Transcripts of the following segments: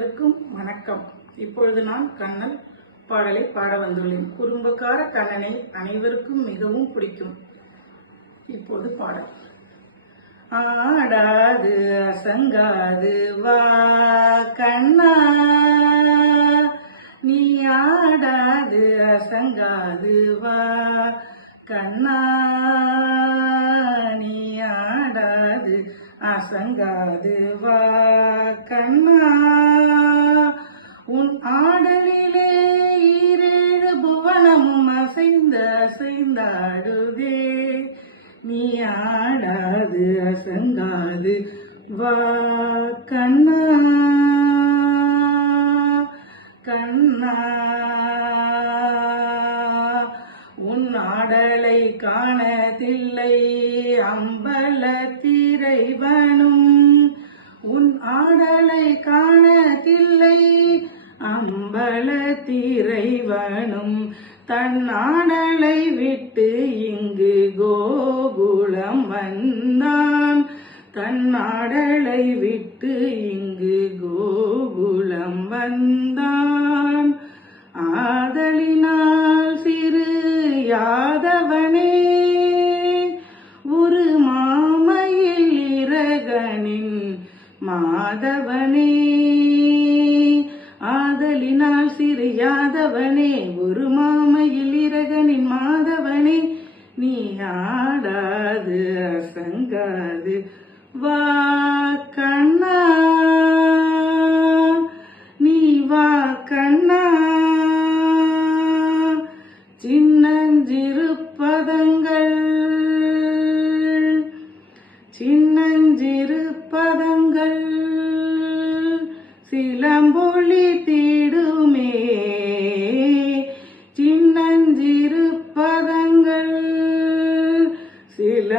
வணக்கம். இப்பொழுது நான் கண்ணன் பாடலை பாட வந்துள்ளேன். குறும்பக்கார கண்ணனை அனைவருக்கும் மிகவும் பிடிக்கும். இப்போது பாடல். ஆடாது அசங்காது வா கண்ணா. நீ ஆடாது அசங்காது வா கண்ணா. நீ ஆடாது அசங்காது வா கண்ணா உன் ஆடலிலே ஈரேழு புவனமும் அசைந்து அசைந்தாடுதே நீ ஆடாது அசங்காது வா கண்ணா கண்ணா உன் ஆடலை காண அம்பல திரைவனும் உன் ஆடலை காணதில்லை. அம்பல திரைவனும் தன் ஆடலை விட்டு இங்கு கோகுலம் வந்தான். தன் ஆடலை விட்டு இங்கு கோகுலம் வந்தான். ஆதலினால் சிறு யார் யாதவனே ஒரு மாமையில் இரகனின் மாதவனே நீ ஆடாது அசங்காது. வா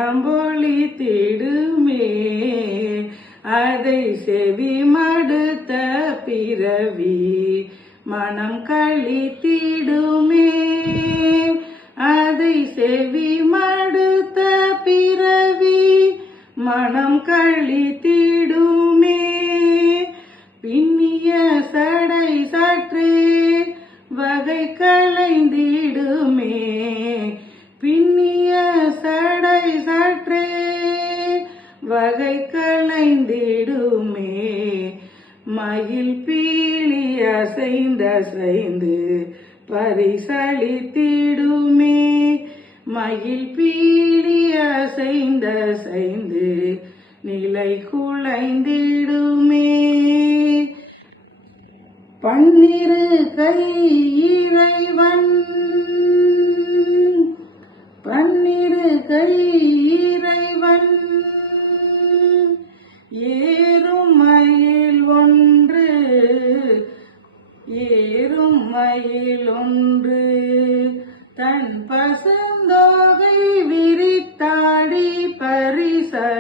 சிலம்பொழி தீடுமே அதை செவி மடுத்த பிறவி மனம் கழித்திடுமே. அதை செவி மடு களைந்திடுமே. மயில் பீலி அசைந்தசைந்து பரிசளித்திடுமே. மயில் பீலி அசைந்தசைந்து நிலை குலைந்திடுமே. பன்னிரு கை இறைவன் பன்னிரு கை இறைவன் ஏறும் ஒன்று ஏறும் ஒன்று. தன் பசுந்தோகை விரித்தாடி பரிசளித்திடுமே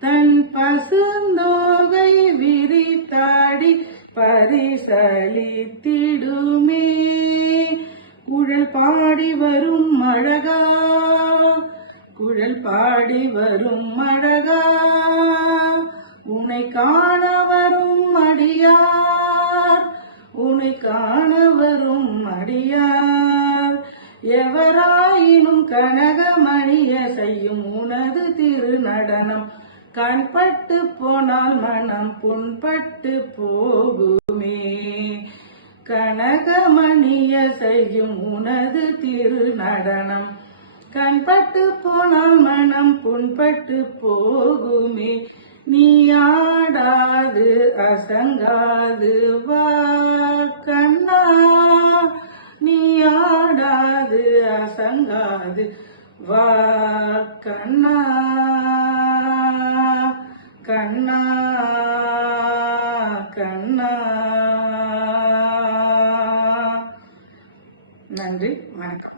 தன் பசுந்தோகை விரித்தாடி பரிசளித்திடுமே குழல் பாடி வரும் அழகா குழல் பாடி வரும் அழகா உன்னை காண வரும் அடியார். உன்னை காண வரும் அடியார். எவராயினும் கனகமணிய செய்யும் உனது திருநடனம். கண்பட்டு போனால் மனம் புண்பட்டு போகுமே. கனகமணிய செய்யும் உனது திருநடனம். கண்பட்டு போனால் மனம் புண்பட்டு போகுமே. நீ ஆடாது அசங்காது வா கண்ணா. நீ ஆடாது அசங்காது வா கண்ணா. கண்ணா கண்ணா. நன்றி வணக்கம்.